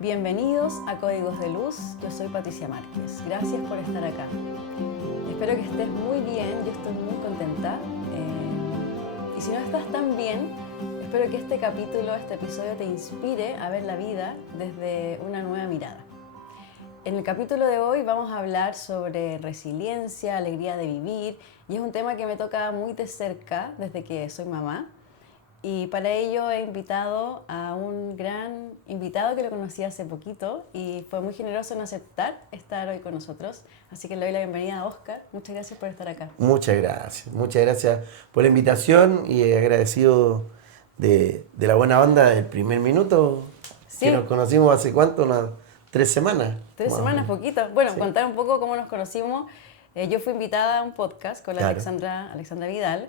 Bienvenidos a Códigos de Luz, yo soy Patricia Márquez, gracias por estar acá. Espero que estés muy bien, yo estoy muy contenta. Y si no estás tan bien, espero que este capítulo, este episodio te inspire a ver la vida desde una nueva mirada. En el capítulo de hoy vamos a hablar sobre resiliencia, alegría de vivir, y es un tema que me toca muy de cerca desde que soy mamá. Y para ello he invitado a un gran invitado que lo conocí hace poquito y fue muy generoso en aceptar estar hoy con nosotros. Así que le doy la bienvenida a Oscar. Muchas gracias por estar acá. Muchas gracias por la invitación y agradecido de la buena onda del primer minuto que nos Sí, conocimos hace cuánto, unas 3 semanas. 3 semanas, poquito. Bueno, Sí, contar un poco cómo nos conocimos. Yo fui invitada a un podcast con la claro. Alexandra Vidal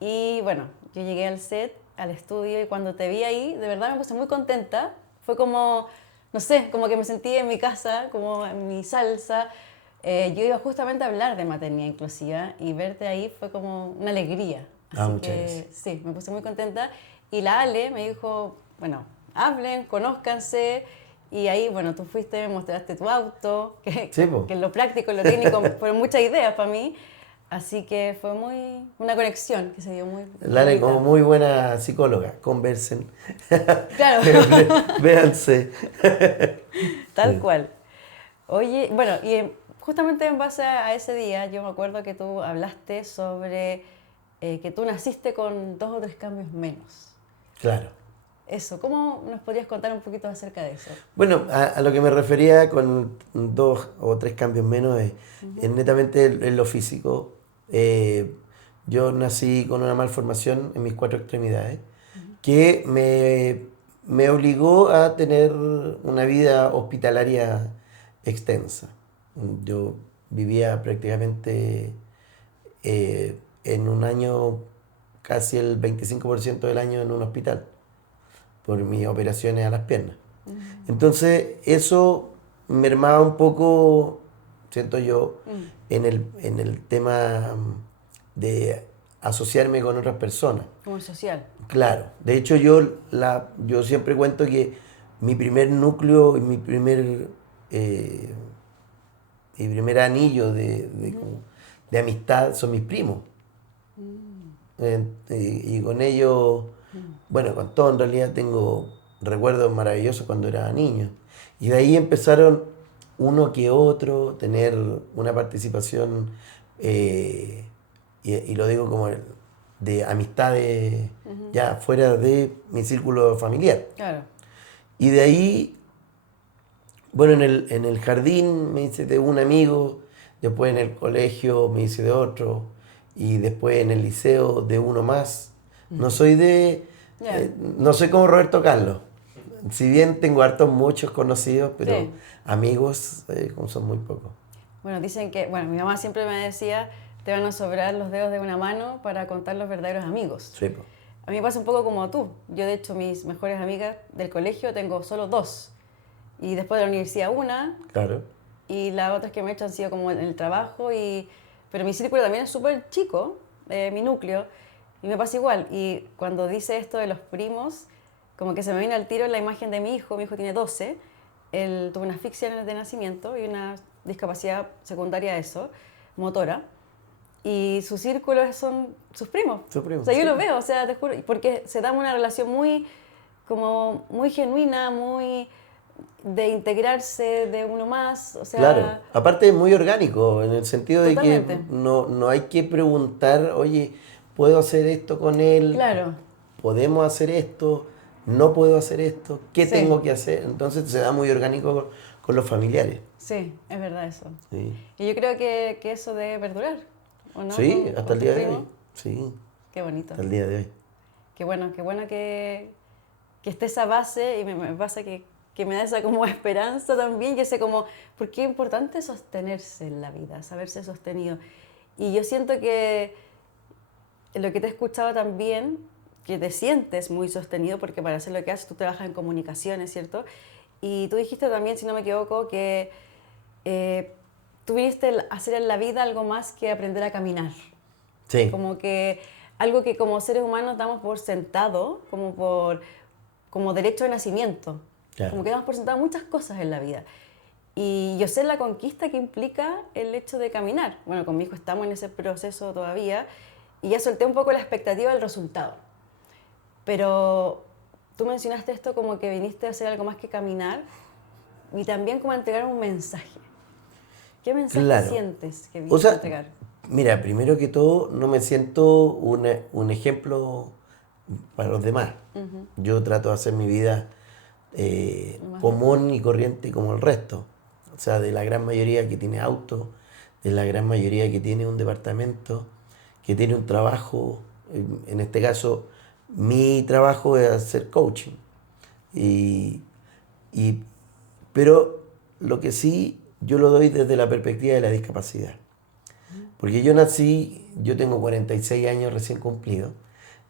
y bueno, yo llegué al set, al estudio y cuando te vi ahí, de verdad me puse muy contenta. Fue como, no sé, como que me sentí en mi casa, como en mi salsa. Yo iba justamente a hablar de maternidad inclusiva y verte ahí fue como una alegría. Así Muchas gracias. que sí, me puse muy contenta. Y la Ale me dijo, bueno, hablen, conózcanse. Y ahí, bueno, tú fuiste, me mostraste tu auto, Sí, pues. que en lo práctico, en lo técnico, fueron muchas ideas para mí. Así que fue una conexión que se dio muy Lare, como bonita. muy buena psicóloga, conversen, Claro, véanse. tal cual. Oye, bueno, y justamente en base a ese día, yo me acuerdo que tú hablaste sobre que tú naciste con 2 o 3 cambios menos. Claro. Eso, ¿cómo nos podrías contar un poquito acerca de eso? Bueno, a lo que me refería con 2 o 3 cambios menos es netamente en lo físico. Eh, yo nací con una malformación en mis 4 extremidades que me obligó a tener una vida hospitalaria extensa. Yo vivía prácticamente en un año, casi el 25% del año en un hospital por mis operaciones a las piernas. Entonces, eso mermaba un poco, siento yo, en el tema de asociarme con otras personas. Como social. Claro, de hecho yo siempre cuento que mi primer núcleo y eh, mi primer anillo de amistad son mis primos. Y con ellos, bueno, con todo en realidad tengo recuerdos maravillosos cuando era niño. Y de ahí empezaron uno que otro, tener una participación, y lo digo como de amistades ya fuera de mi círculo familiar. Claro. Y de ahí, bueno, en el jardín me hice de un amigo, después en el colegio me hice de otro, y después en el liceo de uno más. No soy Ya. no soy como Roberto Carlos. Si bien tengo hartos muchos conocidos, pero Sí. amigos como son muy pocos. Bueno, dicen que, bueno, mi mamá siempre me decía, te van a sobrar los dedos de una mano para contar los verdaderos amigos. Sí, po. A mí me pasa un poco como tú. Yo, de hecho, mis mejores amigas del colegio tengo solo 2. Y después de la universidad una, Claro. y las otras que me he hecho han sido como en el trabajo. Pero mi círculo también es súper chico, mi núcleo, y me pasa igual. Y cuando dice esto de los primos, como que se me viene al tiro la imagen de mi hijo tiene 12, él tuvo una asfixia de nacimiento y una discapacidad secundaria a eso, motora. Y su círculo son sus primos. Su O primo, sea, yo sí. lo veo, o sea, te juro, porque se da una relación como muy genuina, muy de integrarse de uno más, o Claro, sea, aparte es muy orgánico, en el sentido de que totalmente. no hay que preguntar, oye, ¿puedo hacer esto con él? Claro, ¿Podemos hacer esto? ¿No puedo hacer esto? ¿Qué sí, tengo que hacer? Entonces se da muy orgánico con los familiares. sí, es verdad eso. Sí. Y yo creo que eso debe perdurar, ¿o no? Sí, hasta Con el tus día de primos. hoy. Sí, Qué bonito. hasta el día de hoy. Qué bueno que esté esa base y me pasa que me da esa como esperanza también y ese como, porque es importante sostenerse en la vida, saberse sostenido. Y yo siento que lo que te he escuchado también, que te sientes muy sostenido, porque para hacer lo que haces tú trabajas en comunicaciones, ¿cierto? Y tú dijiste también, si no me equivoco, que eh, tú viniste a hacer en la vida algo más que aprender a caminar. Sí, Como que algo que como seres humanos damos por sentado, como derecho de nacimiento. Claro. Como que damos por sentado muchas cosas en la vida. Y yo sé la conquista que implica el hecho de caminar. Bueno, con mi hijo estamos en ese proceso todavía y ya solté un poco la expectativa del resultado. Pero tú mencionaste esto como que viniste a hacer algo más que caminar y también como a entregar un mensaje. ¿Qué mensaje Claro. sientes que O viniste sea, a entregar? mira, primero que todo, no me siento un ejemplo para los demás. Yo trato de hacer mi vida Más común y corriente como el resto. O sea, de la gran mayoría que tiene auto, de la gran mayoría que tiene un departamento, que tiene un trabajo. En este caso, mi trabajo es hacer coaching. Y, y- pero lo que sí, yo lo doy desde la perspectiva de la discapacidad. Porque yo tengo 46 años recién cumplidos,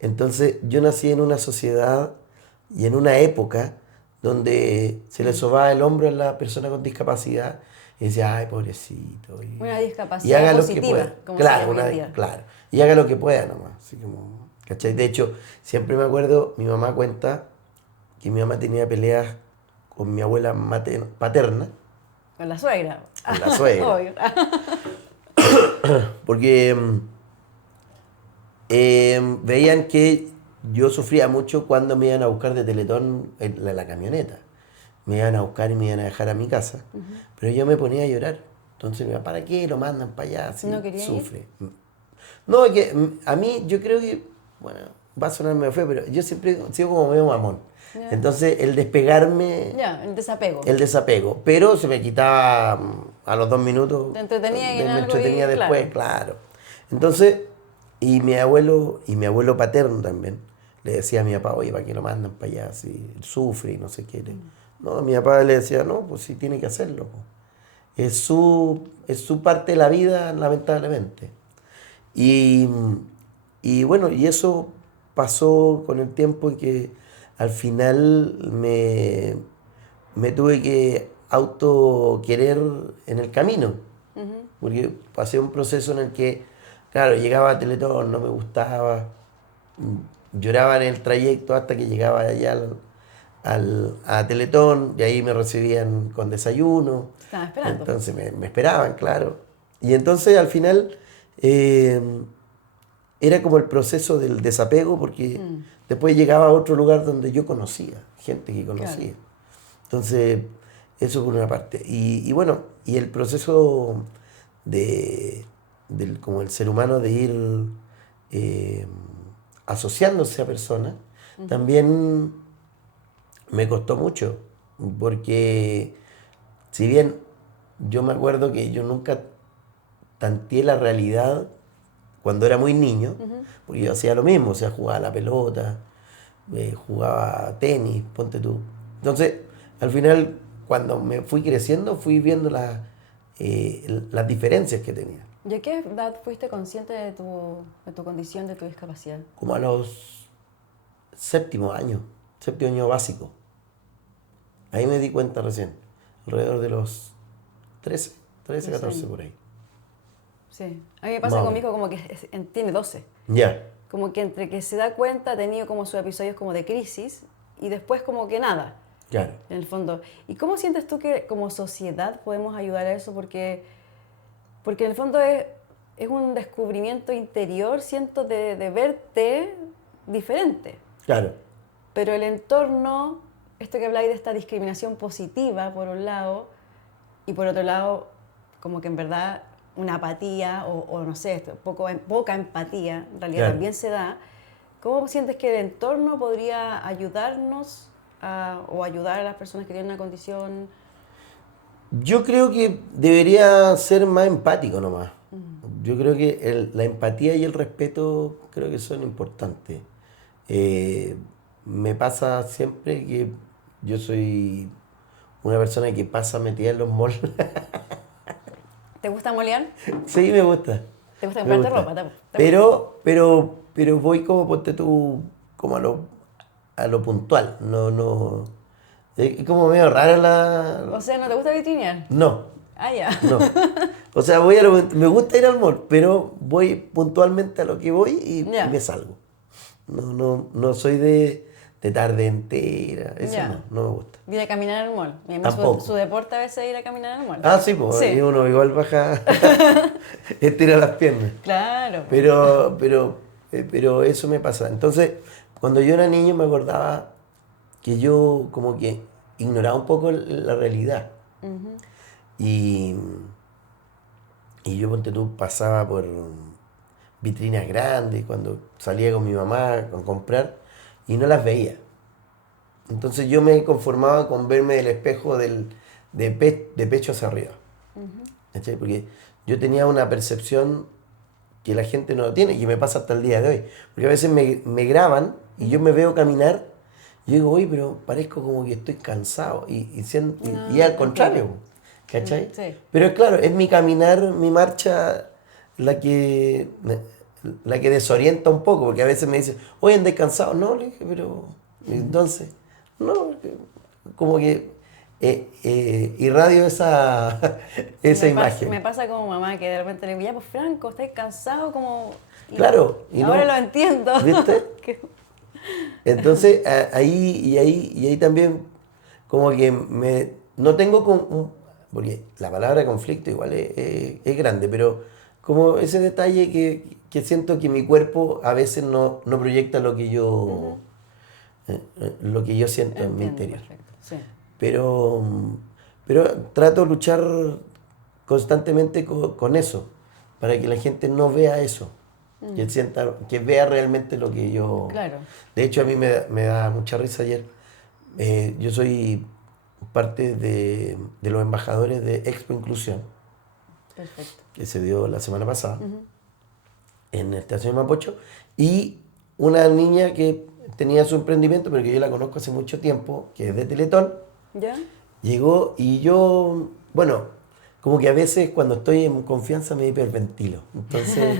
entonces yo nací en una sociedad y en una época donde se le sobaba el hombro a la persona con discapacidad y decía, ay, pobrecito. Una Y discapacidad haga lo que positiva, pueda. como se Claro, llama hoy en día. claro. Y haga lo que pueda nomás. Así como, ¿cachai? De hecho, siempre me acuerdo, mi mamá cuenta que mi mamá tenía peleas con mi abuela paterna, Con la suegra. con la suegra. Obvio. Porque veían que yo sufría mucho cuando me iban a buscar de Teletón en la camioneta. Me iban a buscar y me iban a dejar a mi casa. Pero yo me ponía a llorar. Entonces me iba, ¿para qué lo mandan para allá? Si ¿No quería ir? sufre. No, es que a mí yo creo que, bueno, va a sonar medio feo, pero yo siempre he sido como medio mamón. Ya. Entonces el despegarme, Ya, el desapego. el desapego, pero se me quitaba a los 2 minutos. Te entretenía en me algo entretenía y, después, claro. Entonces, y mi abuelo paterno también, le decía a mi papá, oye, ¿para qué lo mandan para allá? Si sufre y no se quiere. No, mi papá le decía, no, pues sí tiene que hacerlo. Po. Es su parte de la vida, lamentablemente. Y, y bueno, y eso pasó con el tiempo en que al final me tuve que auto querer en el camino. Porque pasé un proceso en el que, claro, llegaba a Teletón, no me gustaba, lloraba en el trayecto hasta que llegaba allá a Teletón y ahí me recibían con desayuno. Estaba esperando. Entonces me esperaban, claro. Y entonces al final eh, era como el proceso del desapego porque después llegaba a otro lugar donde yo conocía, gente que conocía. Claro. Entonces, eso por una parte. Y bueno, y el proceso como el ser humano de ir eh, asociándose a personas, también me costó mucho, porque si bien yo me acuerdo que yo nunca tanteé la realidad cuando era muy niño, porque yo hacía lo mismo, o sea, jugaba a la pelota, jugaba tenis, ponte tú. Entonces, al final, cuando me fui creciendo, fui viendo las diferencias que tenía. ¿Y a qué edad fuiste consciente de tu condición, de tu discapacidad? Como a los séptimo año básico. Ahí me di cuenta recién, alrededor de los 13, 14 por ahí. Sí. A mí me pasa Más o con mi menos. hijo como que tiene 12. Ya, Como que entre que se da cuenta ha tenido como sus episodios como de crisis y después como que nada, claro. en el fondo. ¿Y cómo sientes tú que como sociedad podemos ayudar a eso? Porque en el fondo es un descubrimiento interior, siento, de verte diferente. Claro, Pero el entorno, esto que habláis de esta discriminación positiva, por un lado, y por otro lado, como que en verdad una apatía o no sé, poca empatía, en realidad Claro. también se da. ¿Cómo sientes que el entorno podría ayudarnos o ayudar a las personas que tienen una condición? yo creo que debería ser más empático nomás. Yo creo que la empatía y el respeto creo que son importantes. Me pasa siempre que yo soy una persona que pasa metida en los malls. ¿Te gusta molear? Sí, me gusta. ¿Te gusta Me comprarte gusta. ropa? Pero voy como, ponte tú, como a lo puntual. No. Es como medio rara O sea, ¿no te gusta vitrinear? No, Ah, ya. no. O sea, me gusta ir al mall, pero voy puntualmente a lo que voy y Ya. me salgo. No soy de de tarde entera. Eso Ya. no me gusta. Ir a caminar al mall. Mi mamá Tampoco. su deporte a veces es ir a caminar al mall. Ah, sí, pues Sí. y uno igual baja, estira las piernas. Claro. Pero eso me pasa. Entonces, cuando yo era niño me acordaba que yo como que ignoraba un poco la realidad. Ujú. Y, y yo, ponte tú, pasaba por vitrinas grandes cuando salía con mi mamá a comprar y no las veía. Entonces yo me conformaba con verme del espejo de pecho hacia arriba. ¿Cachai? Porque yo tenía una percepción que la gente no tiene y me pasa hasta el día de hoy. Porque a veces me graban y yo me veo caminar y digo, oye, pero parezco como que estoy cansado. Y al contrario, ¿cachai? Sí. Pero claro, es mi caminar, mi marcha la que desorienta un poco, porque a veces me dicen, oye, andas cansado. No, le dije, pero entonces, no, como que irradio esa imagen. Me pasa como mamá que de repente le digo, ya pues Franco, ¿estás cansado? Como... Claro, y ahora no, lo entiendo. ¿viste? Que- Entonces, ahí también como que no tengo porque la palabra conflicto igual es grande, pero como ese detalle que siento que mi cuerpo a veces no proyecta lo que yo siento en mi Entiendo, interior. perfecto. Sí. Pero, pero trato de luchar constantemente con eso, para que la gente no vea eso, que vea realmente lo que yo... Claro. De hecho, a mí me da mucha risa ayer. Yo soy parte de los embajadores de Expo Inclusión, Perfecto. que se dio la semana pasada en el Estación de Mapocho, y una niña que tenía su emprendimiento, pero que yo la conozco hace mucho tiempo, que es de Teletón, ¿Ya? llegó y yo, bueno, como que a veces cuando estoy en confianza me hiperventilo. Entonces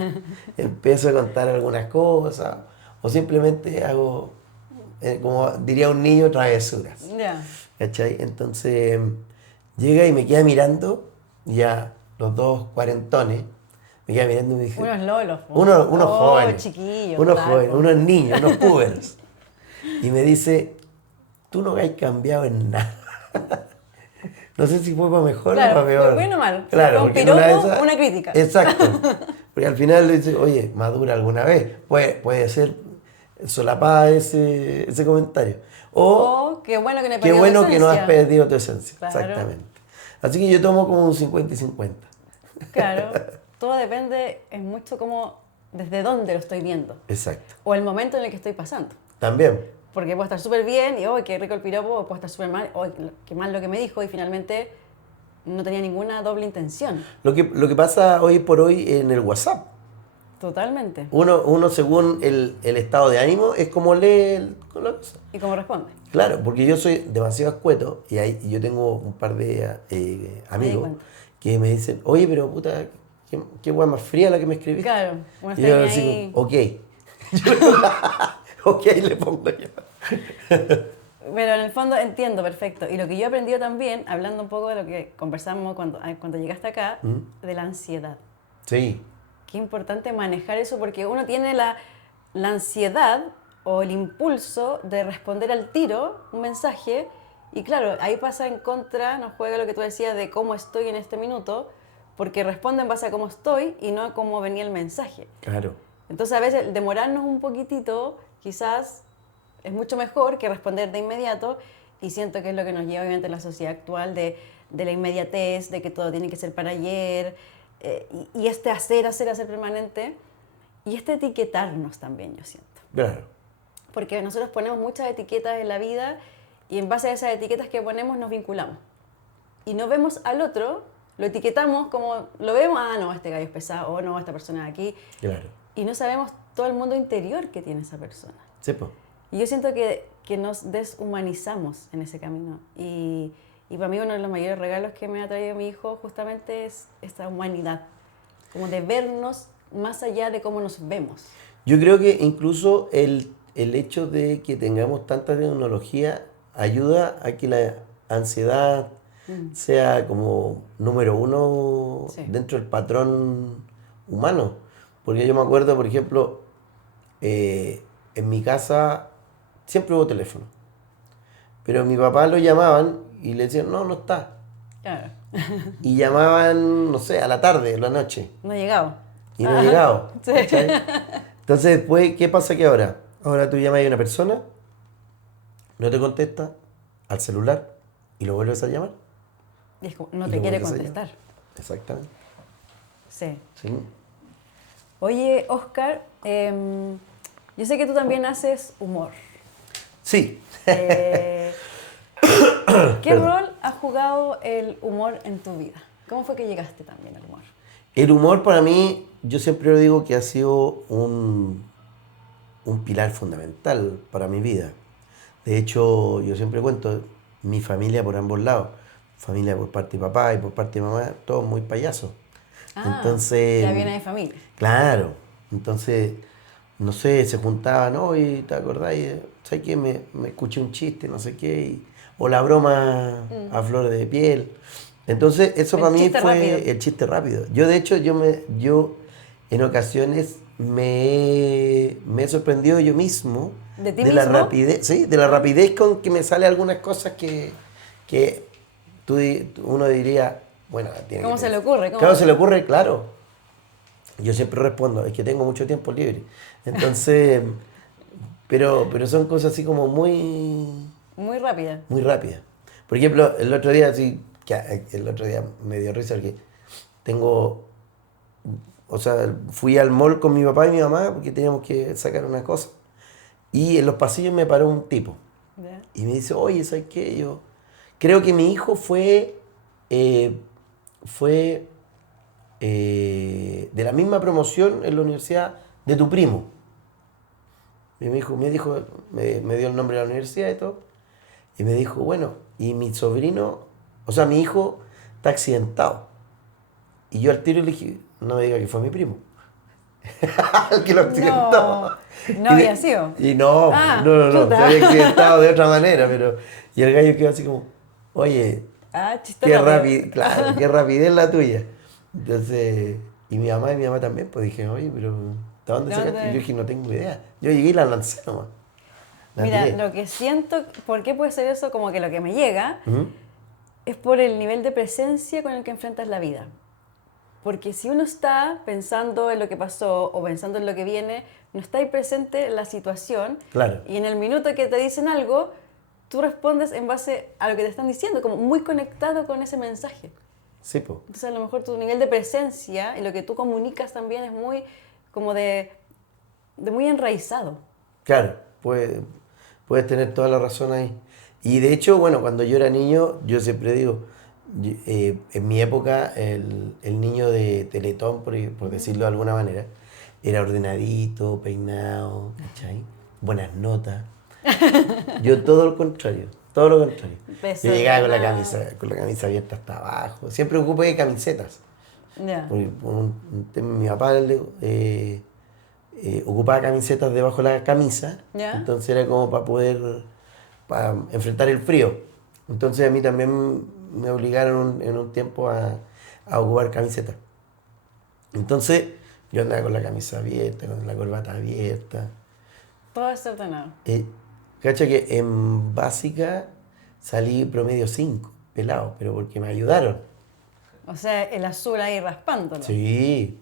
empiezo a contar algunas cosas o simplemente hago, como diría un niño, travesuras. Ya. ¿Cachai? Entonces llega y me queda mirando, ya los dos cuarentones, me queda mirando y me dice, Unos lolos. po. unos Oh, jóvenes, chiquillos. unos claro, jóvenes, po. unos niños, unos púberos. Y me dice, tú no has cambiado en nada. No sé si fue para mejor Claro, o para peor. fue bueno o mal. Claro, Fue un porque en una de piropo, esas- una crítica. Exacto. Porque al final le dice, oye, madura alguna vez. Puede ser solapada ese comentario. O Oh, qué bueno que no he qué perdido bueno tu que no has esencia. perdido tu esencia. Claro. Exactamente. Así que yo tomo como un 50 y 50. Claro, todo depende, es mucho como desde dónde lo estoy viendo Exacto. o el momento en el que estoy pasando. También. Porque puedo estar súper bien y, oh, qué rico el piropo, o puedo estar súper mal, oh, qué mal lo que me dijo y finalmente no tenía ninguna doble intención. Lo que pasa hoy por hoy en el WhatsApp. Totalmente. Uno según el estado de ánimo es como lee la cosa. ¿Y cómo responde? Claro, porque yo soy demasiado escueto y yo tengo un par de amigos cuenta. que me dicen, oye, pero puta, qué hueá más fría la que me escribiste. Claro, uno Y está yo ahí, así como, ok. Ok, le pongo yo. Pero en el fondo entiendo perfecto. Y lo que yo he aprendido también, hablando un poco de lo que conversamos cuando llegaste acá, de la ansiedad. Sí, Qué importante manejar eso porque uno tiene la ansiedad o el impulso de responder al tiro un mensaje y claro, ahí pasa en contra, nos juega lo que tú decías de cómo estoy en este minuto, porque respondo en base a cómo estoy y no a cómo venía el mensaje. claro. Entonces a veces demorarnos un poquitito quizás es mucho mejor que responder de inmediato y siento que es lo que nos lleva obviamente la sociedad actual de la inmediatez, de que todo tiene que ser para ayer y este hacer permanente y este etiquetarnos también, yo siento. Claro. Porque nosotros ponemos muchas etiquetas en la vida y en base a esas etiquetas que ponemos nos vinculamos. Y no vemos al otro, lo etiquetamos como, lo vemos, ah, no, este gallo es pesado, o no, esta persona de aquí. Claro. Y no sabemos todo el mundo interior que tiene esa persona. Sí, po. Y yo siento que nos deshumanizamos en ese camino. Y para mí uno de los mayores regalos que me ha traído mi hijo justamente es esta humanidad. Como de vernos más allá de cómo nos vemos. Yo creo que incluso el hecho de que tengamos tanta tecnología ayuda a que la ansiedad sea como número uno Sí. dentro del patrón humano. Porque yo me acuerdo, por ejemplo, en mi casa siempre hubo teléfono. Pero mi papá lo llamaban y le decían, no, no está. Claro. Y llamaban, no sé, a la tarde, a la noche. No he llegado. Y no he llegado. Sí. ¿Cachai? Entonces después, ¿qué pasa que ahora? Ahora tú llamas a una persona, no te contesta al celular y lo vuelves a llamar. Y es como, no Y te lo quiere vuelves a llamar. contestar. Exactamente. Sí. Sí. Oye, Oscar, yo sé que tú también haces humor. Sí. Eh, ¿Qué rol ha jugado el humor en tu vida? ¿Cómo fue que llegaste también al humor? El humor para mí, yo siempre lo digo que ha sido un pilar fundamental para mi vida. De hecho, yo siempre cuento, mi familia por ambos lados, familia por parte de papá y por parte de mamá, todos muy payasos. Entonces, ya viene de familia. claro, entonces, no sé, se juntaban, oye, ¿te acordáis? ¿Sabes qué? Me escuché un chiste, no sé qué, o la broma a flor de piel. Entonces, eso El para mí chiste fue rápido. el chiste rápido. Yo, de hecho, yo en ocasiones me he sorprendido yo mismo ¿De ti la mismo? rapidez, sí, de la rapidez con que me sale algunas cosas que uno diría, bueno, tiene ¿Cómo que se le pensar. ocurre? Claro, se le ocurre, claro. Yo siempre respondo, es que tengo mucho tiempo libre. Entonces, pero son cosas así como Muy rápida. muy rápidas. Por ejemplo, el otro día, sí, el otro día me dio risa porque tengo, o sea, fui al mall con mi papá y mi mamá porque teníamos que sacar una cosa. Y en los pasillos me paró un tipo ¿Ya? y me dice, oye, ¿sabes qué? Yo creo que mi hijo eh, fue de la misma promoción en la universidad de tu primo. Y me dio el nombre de la universidad y todo. Y me dijo, bueno, y mi sobrino, o sea, mi hijo está accidentado. Y yo al tiro le dije, no me diga que fue mi primo. El que lo accidentó. No había sido. Y no, Ah, no, chuta. se había accidentado de otra manera, pero. Y el gallo quedó así como, oye, Ah, chiste qué rápido. rápido, claro, qué rapidez la tuya. Entonces, y mi mamá también, pues dije, oye, pero ¿de dónde ¿De sacaste? dónde? Y yo dije, no tengo idea. Yo llegué y la lancé nomás. La Mira, tiré. lo que siento, ¿por qué puede ser eso? Como que lo que me llega Ujú. es por el nivel de presencia con el que enfrentas la vida. Porque si uno está pensando en lo que pasó o pensando en lo que viene, no está ahí presente en la situación. Claro. Y en el minuto que te dicen algo, tú respondes en base a lo que te están diciendo, como muy conectado con ese mensaje. Sí, pues. Entonces a lo mejor tu nivel de presencia y lo que tú comunicas también es muy como de muy enraizado. Claro, puedes tener toda la razón ahí. Y de hecho, bueno, cuando yo era niño, yo siempre digo, en mi época, el niño de Teletón, por decirlo de alguna manera, era ordenadito, peinado, ¿cachai? Buenas notas. Yo todo lo contrario, todo lo contrario. Yo llegaba con la camisa abierta hasta abajo. Siempre ocupé camisetas. Ya. Mi papá ocupaba camisetas debajo de la camisa, ¿Ya? entonces era como para enfrentar el frío. Entonces a mí también me obligaron en un tiempo a ocupar camisetas. Entonces yo andaba con la camisa abierta, con la corbata abierta. Todo desordenado. Cacha que en básica salí promedio 5 pelado, pero porque me ayudaron. O sea, el azul ahí raspándolo. Sí.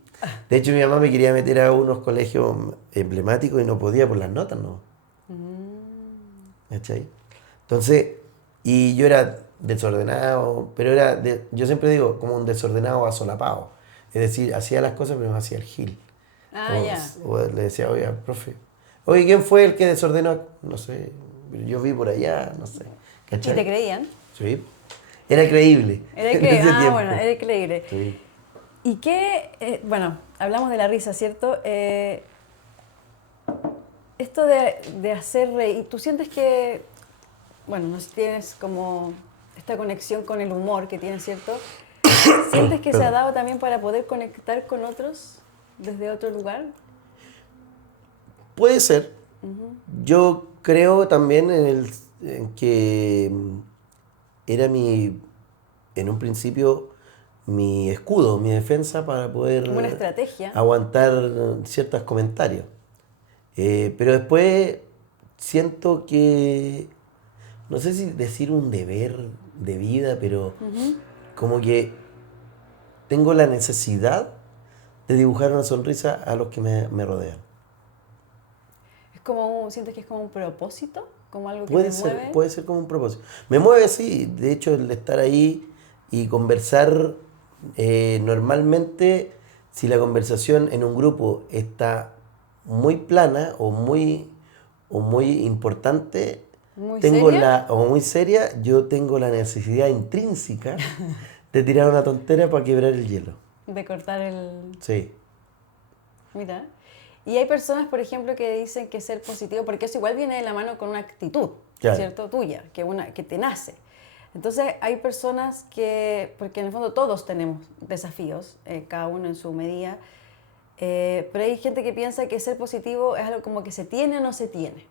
De hecho, mi mamá me quería meter a unos colegios emblemáticos y no podía por las notas, ¿no? ¿Cachai? Entonces, y yo era desordenado, pero yo siempre digo, como un desordenado asolapado. Es decir, hacía las cosas, pero no hacía el gil. Ah, ya. O le decía, oye, profe, oye, ¿quién fue el que desordenó? No sé, yo vi por allá, no sé. ¿Y ¿Cachai? te creían? Sí. Era creíble. Era en creíble. ese Ah, tiempo. bueno, era creíble. Sí. ¿Y qué? Bueno, hablamos de la risa, ¿cierto? Esto de hacer reír, ¿tú sientes que, bueno, no sé si tienes como esta conexión con el humor que tienes, ¿cierto? ¿Sientes que se ha dado también para poder conectar con otros desde otro lugar? Puede ser. Yo creo también en que era en un principio, mi escudo, mi defensa para poder Como una estrategia. aguantar ciertos comentarios. Pero después siento que, no sé si decir un deber de vida, pero como que tengo la necesidad de dibujar una sonrisa a los que me rodean. Es como, ¿sientes que es como un propósito? ¿Como algo que te mueve? Puede ser como un propósito. Me mueve, sí, de hecho, el estar ahí y conversar normalmente, si la conversación en un grupo está muy plana o muy importante, ¿Muy seria? o muy seria, yo tengo la necesidad intrínseca de tirar una tontera para quebrar el hielo. De cortar el... Sí, Mira. Y hay personas, por ejemplo, que dicen que ser positivo, porque eso igual viene de la mano con una actitud, claro. ¿cierto? Tuya, que te nace. Entonces hay personas que, porque en el fondo todos tenemos desafíos, cada uno en su medida, pero hay gente que piensa que ser positivo es algo como que se tiene o no se tiene.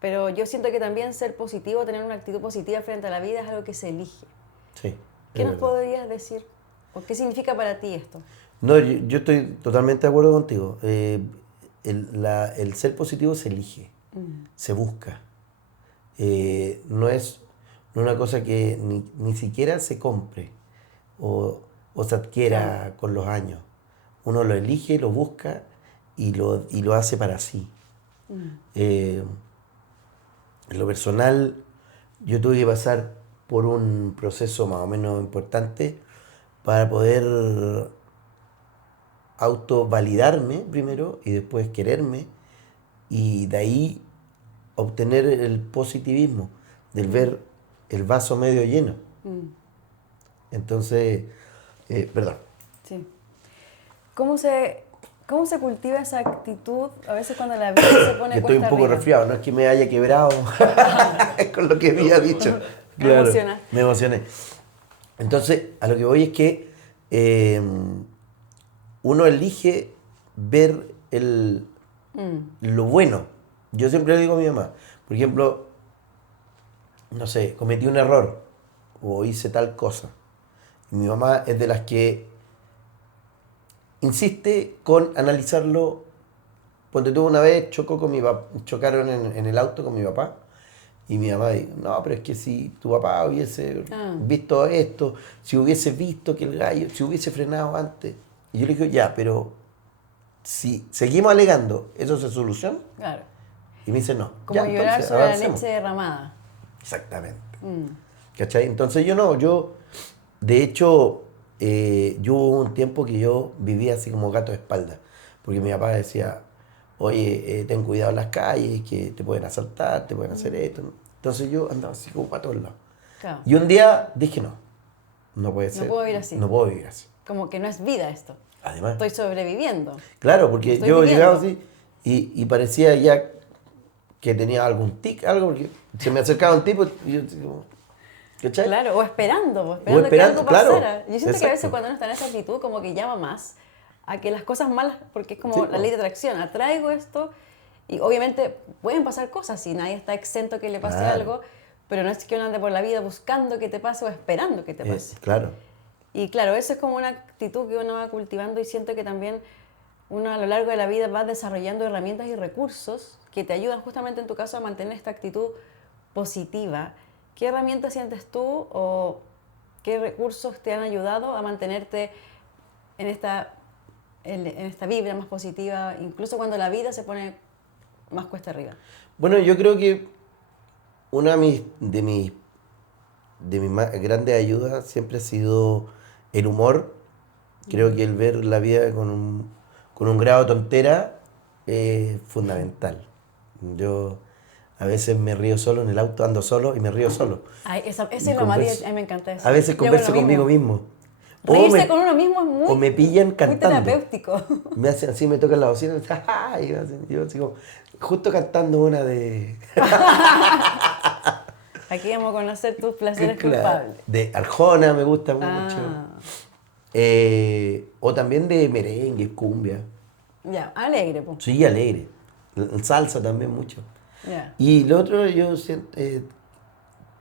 Pero yo siento que también ser positivo, tener una actitud positiva frente a la vida es algo que se elige. Sí. ¿Qué es nos verdad. podrías decir? ¿O qué significa para ti esto? No, yo estoy totalmente de acuerdo contigo. El ser positivo se elige, se busca. No es una cosa que ni siquiera se compre o se adquiera Claro. con los años. Uno lo elige, lo busca y lo hace para sí. Eh, en lo personal, yo tuve que pasar por un proceso más o menos importante para poder autovalidarme primero y después quererme y de ahí obtener el positivismo, del ver el vaso medio lleno. Entonces, perdón. Sí. ¿Cómo se, ¿Cómo se cultiva esa actitud a veces cuando la vida se Que pone estoy un cuesta poco arriba? resfriado, no es que me haya quebrado con lo que había dicho. Me Claro, emociona. me emocioné. Entonces, a lo que voy es que uno elige ver lo bueno. Yo siempre le digo a mi mamá, por ejemplo, no sé, cometí un error o hice tal cosa. Y mi mamá es de las que insiste con analizarlo. Ponte tú una vez chocó con mi papá, chocaron en el auto con mi papá. Y mi mamá dijo, no, pero es que si tu papá hubiese visto esto, si hubiese visto que el gallo, si hubiese frenado antes. Y yo le digo, ya, pero si seguimos alegando, ¿eso se soluciona? Claro. Y me dice, no. Como Ya, llorar entonces, sobre la avancemos. leche derramada. Exactamente. Mm. ¿Cachai? Entonces de hecho, yo hubo un tiempo que yo vivía así como gato de espalda, porque mi papá decía, oye, ten cuidado en las calles, que te pueden asaltar, te pueden hacer esto. Entonces yo andaba así como para todos lados. Claro. Y un día dije, no, no puede No ser. puedo vivir así. No puedo vivir así. Como que no es vida esto. Además, Estoy sobreviviendo. claro, porque Estoy yo viviendo. llegaba así y parecía ya que tenía algún tic, algo, porque se me acercaba un tipo y yo así como, ¿cachai? Claro, o esperando que esperando, algo claro. pasara. Yo siento que a veces Exacto. cuando uno está en esa actitud como que llama más a que las cosas malas, porque es Sí, como la po. ley de atracción, atraigo esto y obviamente pueden pasar cosas y nadie está exento que le pase Claro. algo, pero no es que uno ande por la vida buscando que te pase o esperando que te pase. Claro. Y claro, eso es como una actitud que uno va cultivando y siento que también uno a lo largo de la vida va desarrollando herramientas y recursos que te ayudan justamente en tu caso a mantener esta actitud positiva. ¿Qué herramientas sientes tú o qué recursos te han ayudado a mantenerte en esta vibra más positiva, incluso cuando la vida se pone más cuesta arriba? Bueno, yo creo que una de mis más grandes ayudas siempre ha sido el humor. Creo que el ver la vida con un grado de tontera es fundamental. Yo a veces me río solo en el auto, ando solo y me río solo. Ay, ese Y es lo más converso- divertido, a mí me encanta eso. A veces Yo hago lo converso conmigo mismo. O Reírse me, con uno mismo es o me pillan muy cantando. terapéutico. Me hacen así, me tocan la bocina y yo así como, justo cantando una de... Aquí vamos a conocer tus placeres Claro, culpables. de Arjona me gusta mucho. Ah, O también de merengue, cumbia. ya, alegre, pues. Sí, alegre. Salsa también mucho. Ya. Y lo otro,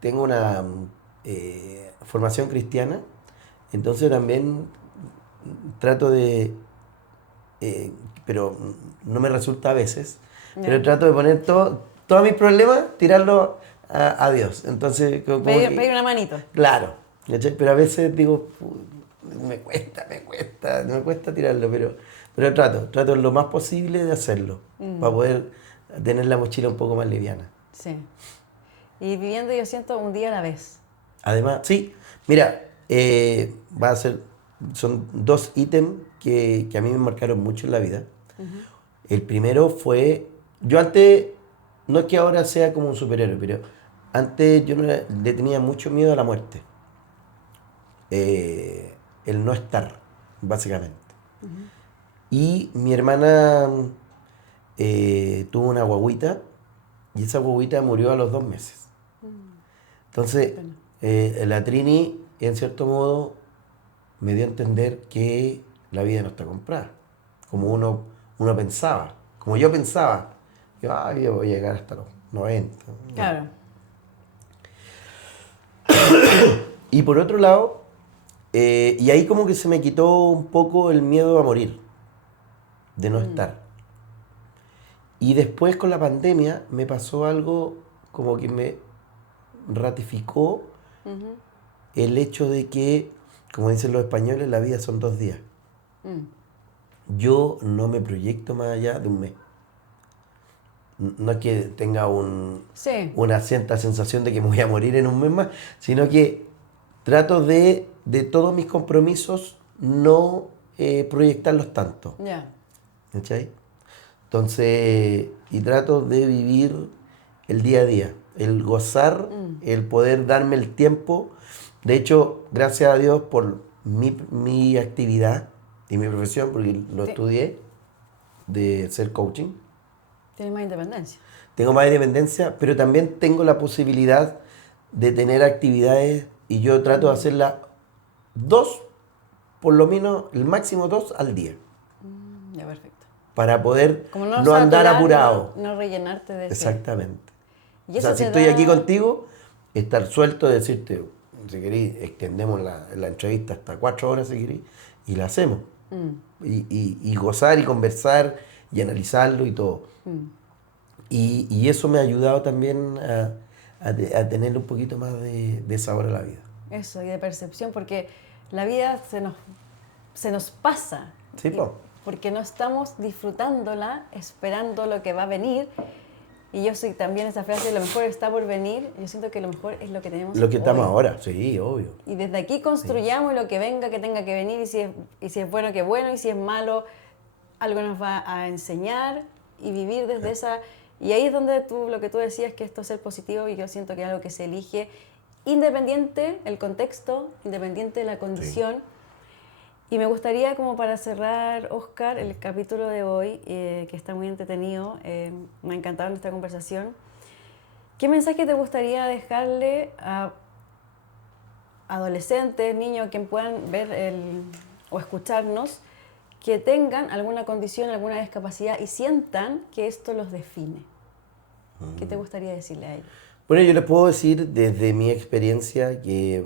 tengo una formación cristiana, entonces también trato de, pero no me resulta a veces, Ya. pero trato de poner todo, todos mis problemas, tirarlos a Dios. Entonces, Pedir una manito. Claro, ¿cachai? Pero a veces digo, me cuesta tirarlo, pero trato lo más posible de hacerlo, para poder tener la mochila un poco más liviana. Sí. Y viviendo, yo siento, un día a la vez. Además, sí, mira, son 2 ítems que a mí me marcaron mucho en la vida. El primero fue, yo antes, no es que ahora sea como un superhéroe, pero antes yo le tenía mucho miedo a la muerte. El no estar, básicamente. Y mi hermana tuvo una guagüita y esa guagüita murió a los 2 meses. Entonces, la Trini, en cierto modo, me dio a entender que la vida no está comprada, como uno pensaba, como yo pensaba. Yo voy a llegar hasta los 90. Claro. Y por otro lado, y ahí como que se me quitó un poco el miedo a morir, de no estar. Y después con la pandemia me pasó algo como que me ratificó el hecho de que, como dicen los españoles, la vida son 2 días. Yo no me proyecto más allá de un mes. No es que tenga una cierta sensación de que me voy a morir en un mes más, sino que trato de todos mis compromisos no proyectarlos tanto. ¿Cachai? Entonces, y trato de vivir el día a día, el gozar, el poder darme el tiempo. De hecho, gracias a Dios por mi actividad y mi profesión, porque lo estudié, de ser coaching. Tienes más independencia. Tengo más independencia, pero también tengo la posibilidad de tener actividades y yo trato de hacerlas 2, por lo menos el máximo 2 al día. Ya, perfecto. Para poder Como no andar apurado. No rellenarte de Exactamente. ¿Y o sea, si estoy aquí contigo, estar suelto, decirte, si queréis, extendemos la entrevista hasta 4 horas, si queréis, y la hacemos. Y gozar y conversar y analizarlo y todo. Y eso me ha ayudado también a tener un poquito más de sabor a la vida. Eso, y de percepción, porque la vida se nos pasa. Sí, po. Porque no estamos disfrutándola, esperando lo que va a venir. Y yo soy también esa frase, lo mejor está por venir. Yo siento que lo mejor es lo que tenemos Lo que hoy. estamos ahora, sí, obvio. Y desde aquí construyamos lo que venga, que tenga que venir. Y si es bueno, que bueno. Y si es malo, algo nos va a enseñar. Y vivir desde esa... Y ahí es donde lo que tú decías, que esto es ser positivo. Y yo siento que es algo que se elige independiente el contexto, independiente de la condición. Sí. Y me gustaría, como para cerrar, Oscar, el capítulo de hoy, que está muy entretenido, me ha encantado nuestra conversación. ¿Qué mensaje te gustaría dejarle a adolescentes, niños, quien puedan ver o escucharnos, que tengan alguna condición, alguna discapacidad y sientan que esto los define? ¿Qué te gustaría decirle a ellos? Bueno, yo les puedo decir desde mi experiencia que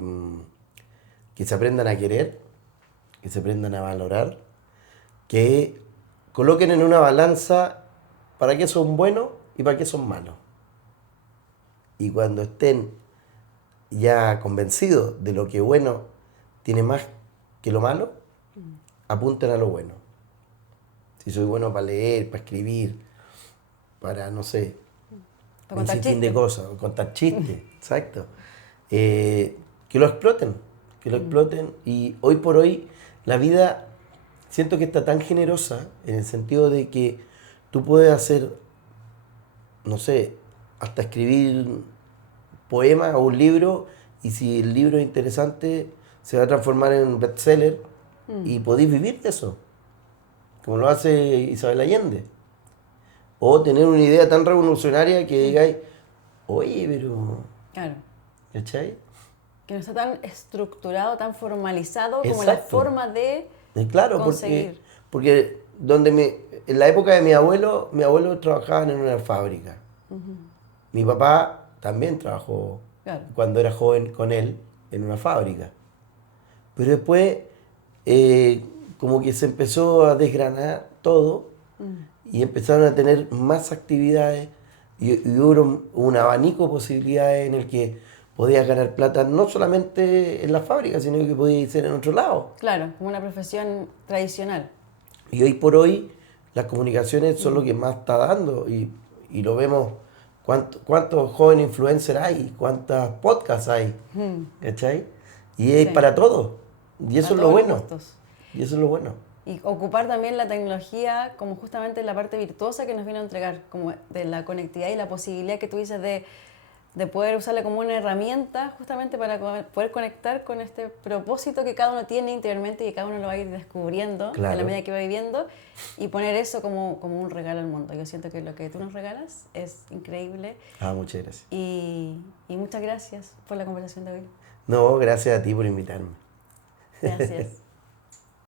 se aprendan a querer, que se aprendan a valorar, que coloquen en una balanza para qué son buenos y para qué son malos. Y cuando estén ya convencidos de lo que bueno tiene más que lo malo, apunten a lo bueno. Si soy bueno para leer, para escribir, para, no sé, un sinfín de cosas, contar chistes, exacto. Que lo exploten, y hoy por hoy la vida siento que está tan generosa en el sentido de que tú puedes hacer, no sé, hasta escribir poemas o un libro, y si el libro es interesante se va a transformar en bestseller y podéis vivir de eso, como lo hace Isabel Allende. O tener una idea tan revolucionaria que digáis, oye, pero... Claro. ¿Cachai? Que no está tan estructurado, tan formalizado. Exacto. Como la forma de claro, conseguir. Porque en la época de mi abuelo trabajaban en una fábrica. Mi papá también trabajó, claro, cuando era joven con él en una fábrica. Pero después como que se empezó a desgranar todo y empezaron a tener más actividades y hubo un abanico de posibilidades en el que podías ganar plata no solamente en la fábrica, sino que podías ser en otro lado. Claro, como una profesión tradicional. Y hoy por hoy las comunicaciones son lo que más está dando y lo vemos, cuántos jóvenes influencers hay, cuántas podcasts hay, ¿cachai? Y es Sí. para todos. Y eso A es lo todos los bueno. gustos. Y eso es lo bueno. Y ocupar también la tecnología como justamente la parte virtuosa que nos vino a entregar, como de la conectividad y la posibilidad que tú dices de poder usarla como una herramienta justamente para poder conectar con este propósito que cada uno tiene interiormente y que cada uno lo va a ir descubriendo en la Claro. medida que va viviendo y poner eso como un regalo al mundo. Yo siento que lo que tú nos regalas es increíble Muchas gracias. y muchas gracias por la conversación de hoy. No, gracias a ti por invitarme. Gracias.